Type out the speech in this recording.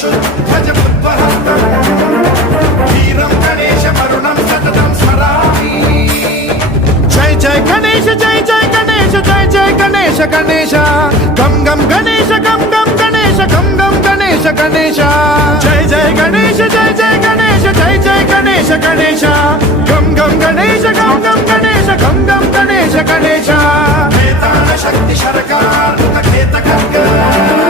शुद्धजमुद्वहन्तम् वीरं गणेश वरुणं सततं स्मरामि। जय जय गणेश जय जय गणेश जय जय गणेश गणेश गम गम गणेश गम गम गणेश गम गम गणेश गणेश जय जय गणेश जय जय गणेश जय जय गणेश गणेश गम गम गणेश गम गम गणेश गम गम गणेश गणेश वेदान शक्ति सरकार खेत